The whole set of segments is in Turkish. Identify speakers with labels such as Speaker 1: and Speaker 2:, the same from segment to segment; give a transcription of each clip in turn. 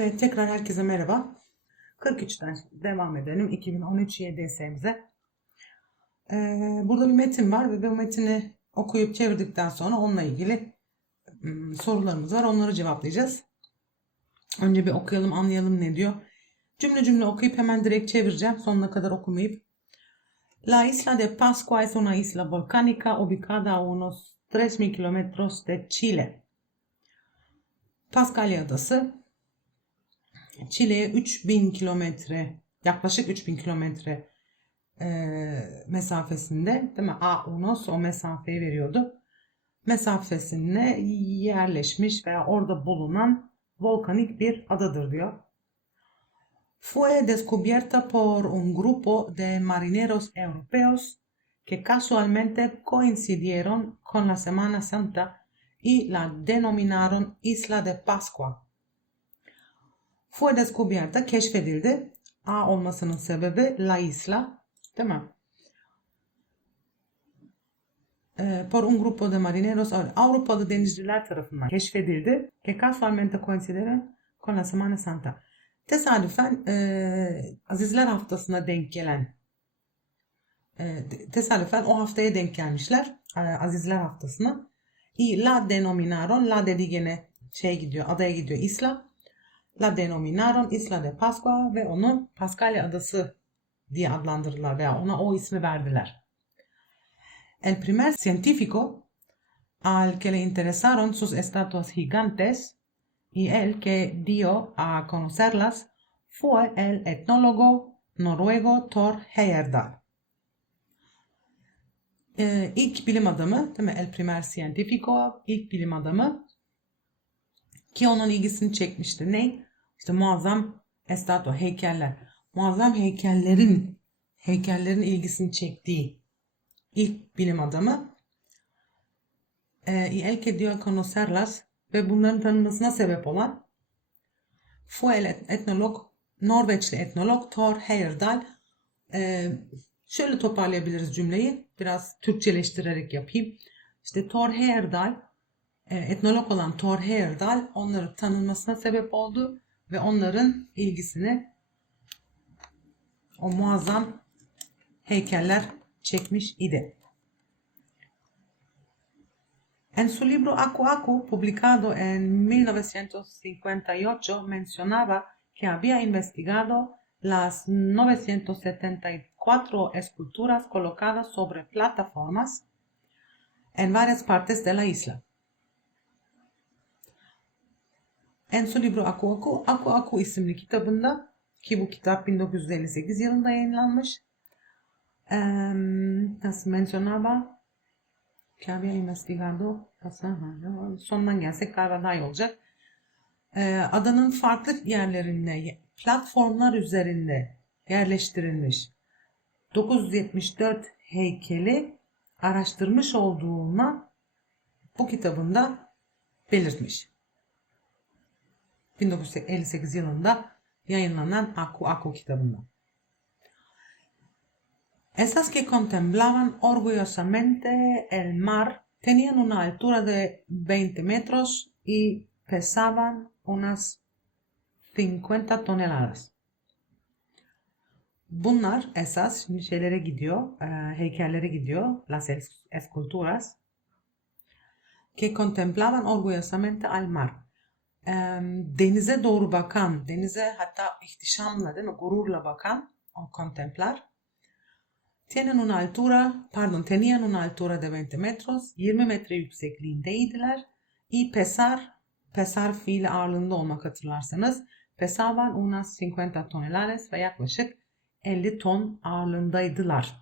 Speaker 1: Evet, tekrar herkese merhaba. 43'ten devam edelim 2013 YDS'mize. Ee, burada bir metin var ve bu metini okuyup çevirdikten sonra onunla ilgili ım, sorularımız var. Onları cevaplayacağız. Önce bir okuyalım, anlayalım ne diyor. Cümle cümle okuyup hemen direkt çevireceğim. Sonuna kadar okumayıp. La isla de Pascua es una isla volcánica ubicada a unos 3000 kilómetros de Chile. Paskalya Adası Çile'ye 3000 kilometre yaklaşık 3000 kilometre e, mesafesinde değil mi? A unos o mesafeyi veriyordu. Mesafesinde yerleşmiş veya orada bulunan volkanik bir adadır diyor. Fue descubierta por un grupo de marineros europeos que casualmente coincidieron con la Semana Santa y la denominaron Isla de Pascua. Fue descubierta keşfedildi. A olmasının sebebi La Isla, değil mi? Ee, por un grupo de marineros Avrupalı denizciler tarafından keşfedildi. Que casualmente coincidieron con la Semana Santa. Tesadüfen e, Azizler Haftası'na denk gelen e, tesadüfen o haftaya denk gelmişler. E, Azizler Haftası'na. Y la denominaron, la dediği gene şey gidiyor, adaya gidiyor, isla. La denominaron Isla de Pascua ve onu Paskalya Adası diye adlandırdılar veya ona o ismi verdiler. El primer científico al que le interesaron sus estatuas gigantes y el que dio a conocerlas fue el etnólogo noruego Thor Heyerdahl. Ee, ilk bilim adamı, değil? El primer científico, ilk bilim adamı ki onun ilgisini çekmişti. Ne? İşte muazzam estatua, heykeller. Muazzam heykellerin heykellerin ilgisini çektiği ilk bilim adamı. E, el que dio a conocerlas ve bunların tanınmasına sebep olan fue etnolog, Norveçli etnolog Thor Heyerdahl. E, şöyle toparlayabiliriz cümleyi. Biraz Türkçeleştirerek yapayım. İşte Thor Heyerdahl, etnolog olan Thor Heyerdahl onların tanınmasına sebep oldu ve onların. En su libro Aku Aku, publicado en 1958, mencionaba que había investigado las 974 esculturas colocadas sobre plataformas en varias partes de la isla. En su libro Aku Aku, Aku Aku isimli kitabında ki bu kitap 1958 yılında yayınlanmış. Nasıl mencionaba que había investigado sondan gelsek galiba daha iyi olacak. Ee, adanın farklı yerlerinde platformlar üzerinde yerleştirilmiş 974 heykeli araştırmış olduğuna bu kitabında belirtmiş. 1958 yılında yayınlanan Aku Aku kitabında. Estas que contemplaban orgullosamente el mar tenían una altura de 20 metros y pesaban unas 50 toneladas. Bunlar esas şimdi şeylere gidiyor, e, heykellere gidiyor, las esculturas, que contemplaban orgullosamente al mar denize doğru bakan, denize hatta ihtişamla değil mi, gururla bakan o contemplar. Tienen una altura, pardon, tenían una altura de 20 metros, 20 metre yüksekliğindeydiler. Y pesar, pesar fiili ağırlığında olmak hatırlarsanız, pesaban unas 50 tonelares ve yaklaşık 50 ton ağırlığındaydılar.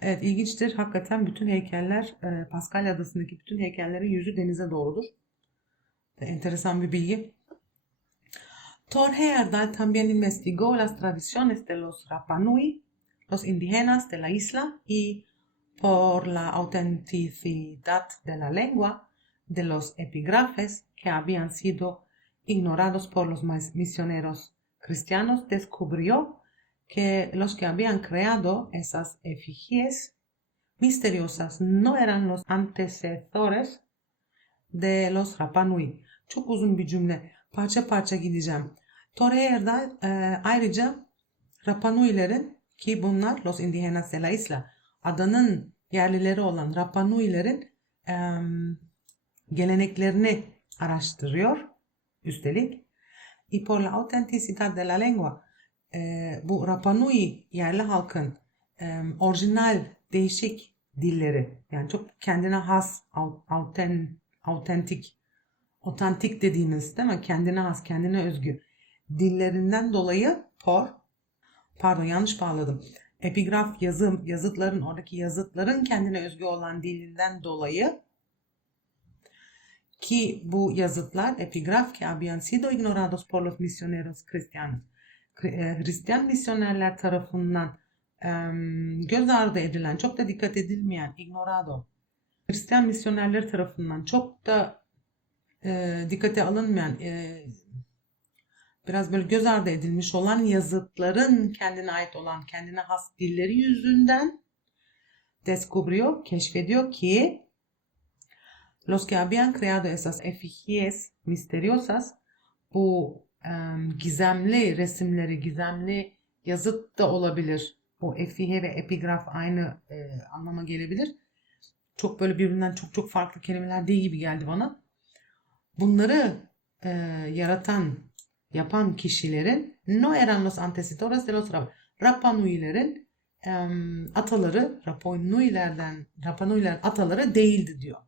Speaker 1: Evet ilginçtir. Hakikaten bütün heykeller, Paskalya Adası'ndaki bütün heykellerin yüzü denize doğrudur. Enteresan bir bilgi. También investigó las tradiciones de los Rapanui, los indígenas de la isla, y por la autenticidad de la lengua de los epígrafes que habían sido ignorados por los misioneros cristianos, descubrió que los que habían creado esas efigies misteriosas no eran los antecesores de los Rapanui, Çok uzun bir cümle. parça parça gideceğim. Torreer'da e, ayrıca Rapa Nui'lerin ki bunlar Los Indigenas de la Isla adanın yerlileri olan Rapa Nui'lerin e, geleneklerini araştırıyor üstelik. Y por la autenticidad de la lengua e, bu Rapa Nui yerli halkın e, orijinal değişik dilleri yani çok kendine has au- auten, autentik otantik dediğimiz değil mi? Kendine has, kendine özgü dillerinden dolayı por pardon yanlış bağladım. Epigraf yazım, yazıtların oradaki yazıtların kendine özgü olan dilinden dolayı ki bu yazıtlar epigraf que habían sido ignorados por los misioneros cristianos. E, Hristiyan misyonerler tarafından göz ardı edilen, çok da dikkat edilmeyen ignorado Hristiyan misyonerler tarafından çok da e, dikkate alınmayan e, biraz böyle göz ardı edilmiş olan yazıtların kendine ait olan kendine has dilleri yüzünden descubrió, keşfediyor ki los que habían creado esas efigies misteriosas bu em, gizemli resimleri, gizemli yazıt da olabilir. Bu efihe ve epigraf aynı e, anlama gelebilir. Çok böyle birbirinden çok çok farklı kelimeler değil gibi geldi bana. Bunları e, yaratan, yapan kişilerin no eran los antecesores de los Rap- Rapanuilerin em, ataları, Rapanuilerden, Rapanuiler ataları değildi diyor.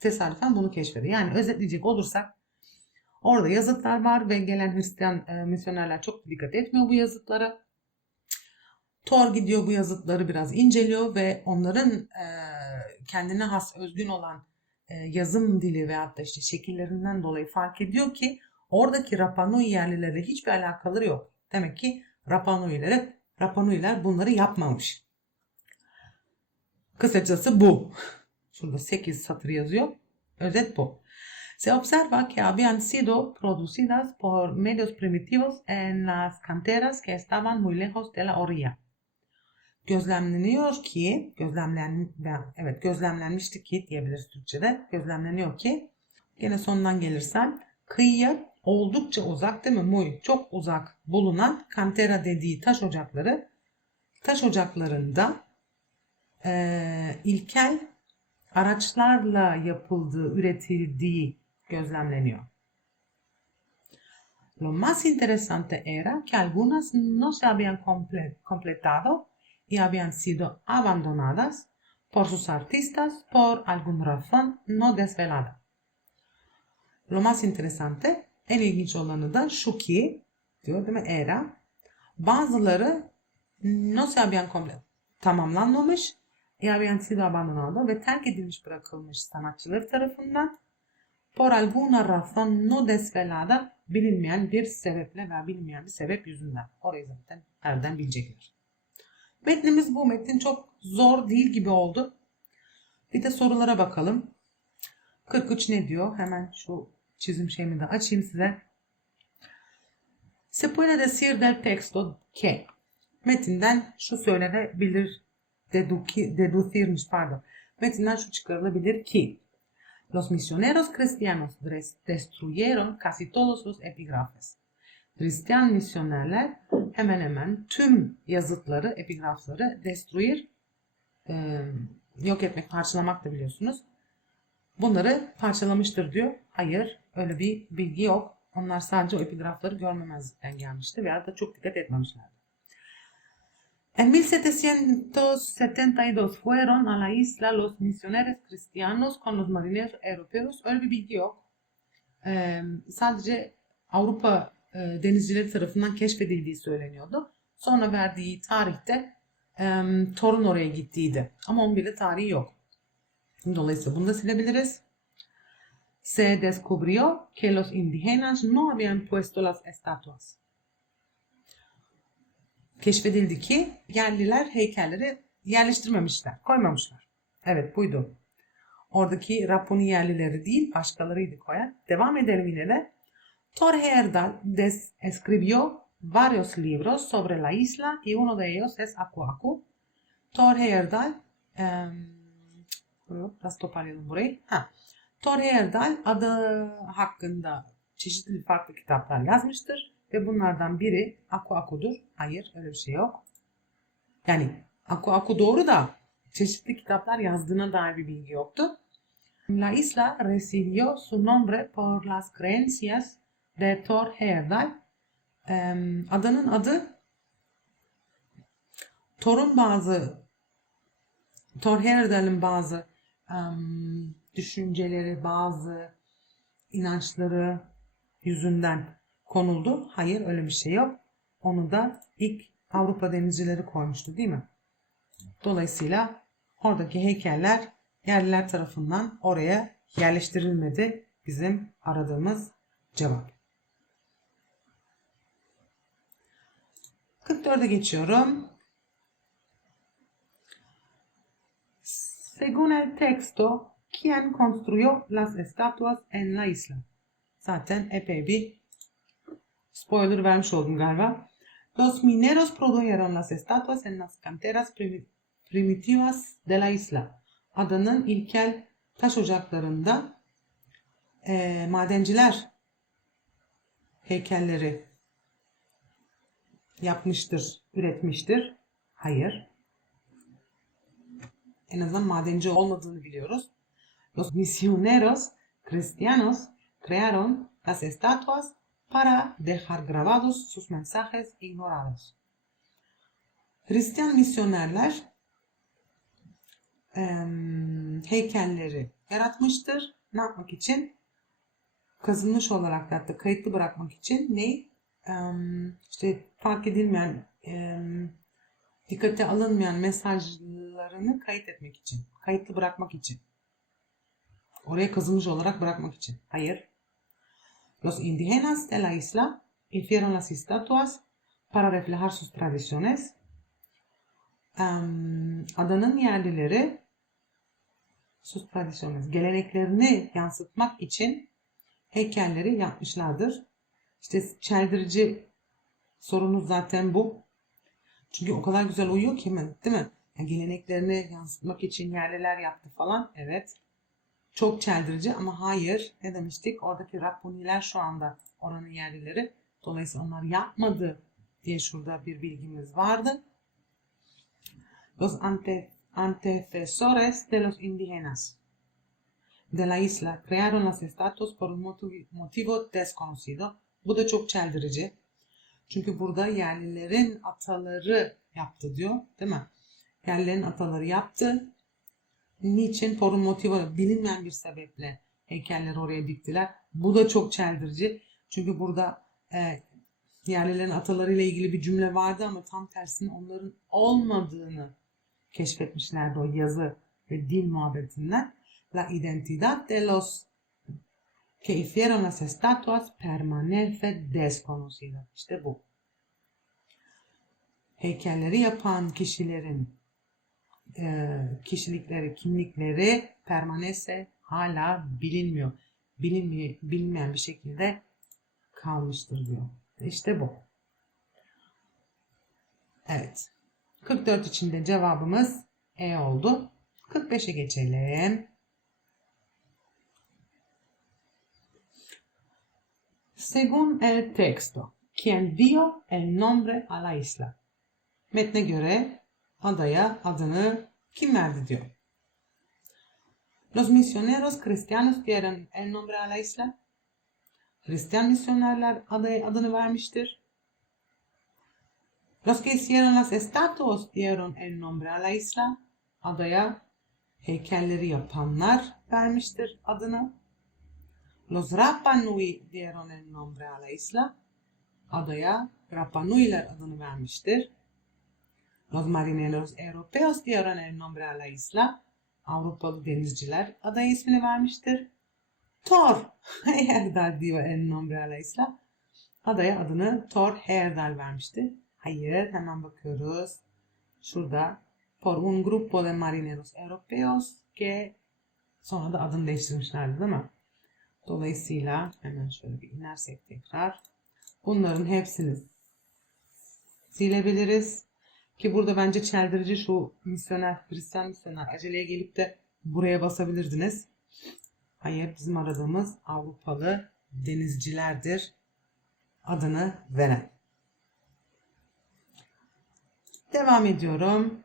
Speaker 1: Tesadüfen bunu keşfediyor. Yani özetleyecek olursak orada yazıtlar var ve gelen Hristiyan e, misyonerler çok dikkat etmiyor bu yazıtlara. Thor gidiyor bu yazıtları biraz inceliyor ve onların e, kendine has özgün olan e, yazım dili veyahut da işte şekillerinden dolayı fark ediyor ki oradaki Rapanui yerlilerle hiçbir alakaları yok. Demek ki Rapanui'lere Rapanuiler bunları yapmamış. Kısacası bu. Şurada 8 satır yazıyor. Özet bu. Se observa que habían sido producidas por medios primitivos en las canteras que estaban muy lejos de la orilla. Gözlemleniyor ki, gözlemlen, evet gözlemlenmişti ki diyebiliriz Türkçe'de. Gözlemleniyor ki, gene sondan gelirsem, kıyıya oldukça uzak değil mi? Muy, çok uzak bulunan kantera dediği taş ocakları, taş ocaklarında eee ilkel araçlarla yapıldığı, üretildiği gözlemleniyor. Lo más interesante era que algunas no se habían comple- completado y habían sido abandonadas por sus artistas por algún razón no desvelada. Lo más interesante, en ilginç olanı da şu ki, diyor değil mi? Era, bazıları no se habían tamamlanmamış y habían sido abandonado ve terk edilmiş bırakılmış sanatçılar tarafından por alguna razón no desvelada bilinmeyen bir sebeple veya bilinmeyen bir sebep yüzünden. Orayı zaten nereden bilecekler. Metnimiz bu. Metin çok zor değil gibi oldu. Bir de sorulara bakalım. 43 ne diyor? Hemen şu çizim şeyimi de açayım size. Se puede decir del texto que metinden şu söylenebilir deduki, deducirmiş pardon. Metinden şu çıkarılabilir ki los misioneros cristianos des- destruyeron casi todos los epigrafes. Hristiyan misyonerler hemen hemen tüm yazıtları, epigrafları destruir, e, yok etmek, parçalamak da biliyorsunuz. Bunları parçalamıştır diyor. Hayır, öyle bir bilgi yok. Onlar sadece o epigrafları görmemezlikten gelmişti veya da çok dikkat etmemişlerdi. En 1772 fueron a la isla los misioneros cristianos con los marineros europeos. Öyle bir bilgi yok. Ee, sadece Avrupa e, denizcileri tarafından keşfedildiği söyleniyordu. Sonra verdiği tarihte e, Thor'un oraya gittiğiydi. Ama onun bile tarihi yok. Dolayısıyla bunu da silebiliriz. Se descubrió que los indígenas no habían puesto las estatuas keşfedildi ki yerliler heykelleri yerleştirmemişler, koymamışlar. Evet buydu. Oradaki Raponi yerlileri değil başkalarıydı koyan. Devam edelim yine de. Thor Heyerdahl des escribió varios libros sobre la isla y uno de ellos es Aku Aku. Thor Heyerdahl em, biraz toparlayalım burayı. Ha. Thor Heyerdahl adı hakkında çeşitli farklı kitaplar yazmıştır ve bunlardan biri Aku Aku'dur. Hayır öyle bir şey yok. Yani Aku Aku doğru da çeşitli kitaplar yazdığına dair bir bilgi yoktu. La isla recibió su nombre por las creencias de Thor Heyerdahl. Em, Adanın adı Thor'un bazı Thor Heyerdahl'ın bazı em, düşünceleri, bazı inançları yüzünden konuldu. Hayır öyle bir şey yok. Onu da ilk Avrupa denizcileri koymuştu değil mi? Dolayısıyla oradaki heykeller yerliler tarafından oraya yerleştirilmedi. Bizim aradığımız cevap. 44'e geçiyorum. Según el texto, ¿quién construyó las estatuas en la isla? Zaten epey bir spoiler vermiş oldum galiba. Los mineros produjeron las estatuas en las canteras primi- primitivas de la isla. Adanın ilkel taş ocaklarında eee, madenciler heykelleri yapmıştır, üretmiştir. Hayır. En azından madenci olmadığını biliyoruz. Los misioneros cristianos crearon las estatuas para dejar grabados sus mensajes ignorados. Hristiyan misyonerler em, heykelleri yaratmıştır. Ne yapmak için? Kazınmış olarak da kayıtlı bırakmak için ne? İşte fark edilmeyen, dikkate alınmayan mesajlarını kayıt etmek için, kayıtlı bırakmak için. Oraya kazınmış olarak bırakmak için. Hayır. Los indígenas de la isla hicieron las estatuas para reflejar sus tradiciones. Adanın yerlileri sus tradiciones, geleneklerini yansıtmak için heykelleri yapmışlardır. İşte çeldirici sorunuz zaten bu. Çünkü o kadar güzel uyuyor ki hemen, değil mi? Yani geleneklerini yansıtmak için yerliler yaptı falan. Evet. Çok çeldirici ama hayır. Ne demiştik? Oradaki Rabbuniler şu anda oranın yerlileri. Dolayısıyla onlar yapmadı diye şurada bir bilgimiz vardı. Los ante, antecesores de los indígenas de la isla crearon las estatuas por un motivo, desconocido. Bu da çok çeldirici. Çünkü burada yerlilerin ataları yaptı diyor. Değil mi? Yerlilerin ataları yaptı. Niçin? Por un motivo bilinmeyen bir sebeple heykelleri oraya diktiler. Bu da çok çeldirici. Çünkü burada e, yerlilerin atalarıyla ilgili bir cümle vardı ama tam tersine onların olmadığını keşfetmişlerdi o yazı ve dil muhabbetinden. La identidad de los que hicieron las estatuas permanece desconocida. İşte bu. Heykelleri yapan kişilerin e, kişilikleri, kimlikleri permanese hala bilinmiyor. Bilinmiyor, bilinmeyen bir şekilde kalmıştır diyor. İşte bu. Evet. 44 içinde cevabımız E oldu. 45'e geçelim. Según el texto, quien dio el nombre a la isla? Metne göre adaya adını kim verdi diyor. Los misioneros cristianos dieron el nombre a la isla. Hristiyan misyonerler adaya adını vermiştir. Los que hicieron las estatuas dieron el nombre a la isla. Adaya heykelleri yapanlar vermiştir adını. Los Rapa Nui dieron el nombre a la isla. Adaya Rapa Nui'ler adını vermiştir. Los marineros europeos dieron el nombre a la isla. Avrupalı denizciler adaya ismini vermiştir. Thor Heyerdahl diyor el nombre a la isla. Adaya adını Thor Heyerdahl vermişti. Hayır hemen bakıyoruz. Şurada por un grupo de marineros europeos que sonra da adını değiştirmişlerdi değil mi? Dolayısıyla hemen şöyle bir inersek tekrar. Bunların hepsini silebiliriz. Ki burada bence çeldirici şu misyoner, Hristiyan misyoner aceleye gelip de buraya basabilirdiniz. Hayır bizim aradığımız Avrupalı denizcilerdir adını veren. Devam ediyorum.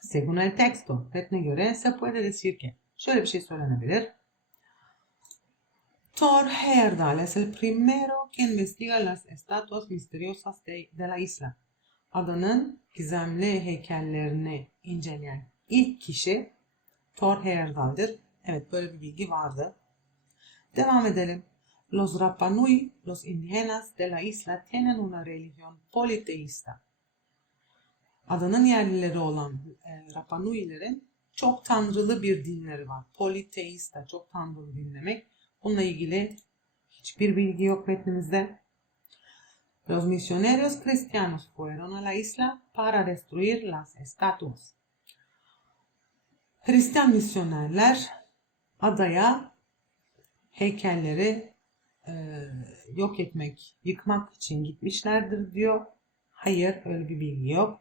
Speaker 1: Según el texto, metne göre se puede decir que. Şöyle bir şey söylenebilir. Thor Heyerdahl es el primero que investiga las estatuas misteriosas de, de la isla. Adanın gizemli heykellerini inceleyen ilk kişi Thor Heyerdahl'dir. Evet böyle bir bilgi vardı. Devam edelim. Los Rapanui, los indígenas de la isla, tienen una religión politeísta. Adanın yerlileri olan e, Rapanuilerin çok tanrılı bir dinleri var. Politeista, çok tanrılı din demek. Bununla ilgili hiçbir bilgi yok metnimizde. Los misioneros cristianos fueron a la isla para destruir las estatuas. Hristiyan misyonerler adaya heykelleri e, yok etmek, yıkmak için gitmişlerdir diyor. Hayır, öyle bir bilgi yok.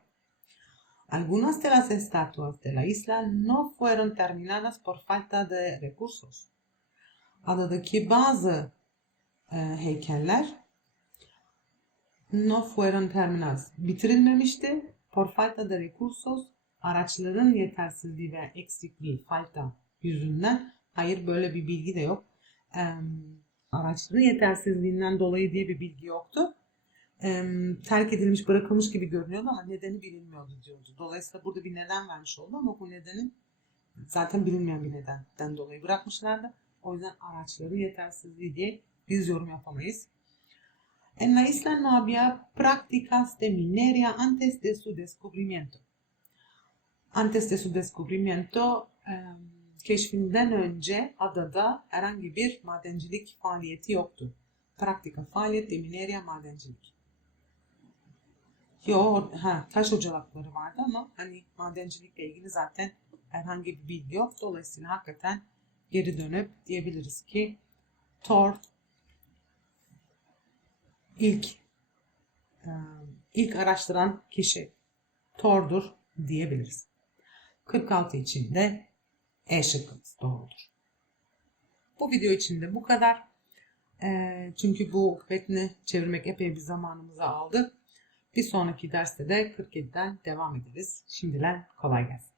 Speaker 1: Algunas de las estatuas de la isla no fueron terminadas por falta de recursos. Adadaki bazı e, heykeller no fueron terminadas. Bitirilmemişti. Por falta de recursos araçların yetersizliği ve eksikliği falta yüzünden hayır böyle bir bilgi de yok. E, araçların yetersizliğinden dolayı diye bir bilgi yoktu. E, terk edilmiş, bırakılmış gibi görünüyordu ama nedeni bilinmiyordu diyordu. Dolayısıyla burada bir neden vermiş oldu ama bu nedenin zaten bilinmeyen bir nedenden dolayı bırakmışlardı. O yüzden araçları yetersizliği diye biz yorum yapamayız. En la isla no había prácticas de minería antes de su descubrimiento. Antes de su descubrimiento, keşfinden önce adada herhangi bir madencilik faaliyeti yoktu. Praktika faaliyet de minería madencilik. Yo, ha, taş ocakları vardı ama hani madencilikle ilgili zaten herhangi bir bilgi yok. Dolayısıyla hakikaten geri dönüp diyebiliriz ki Thor ilk e, ilk araştıran kişi Thor'dur diyebiliriz. 46 için de E şıkkımız doğrudur. Bu video için de bu kadar. E, çünkü bu metni çevirmek epey bir zamanımızı aldı. Bir sonraki derste de 47'den devam ederiz. Şimdiden kolay gelsin.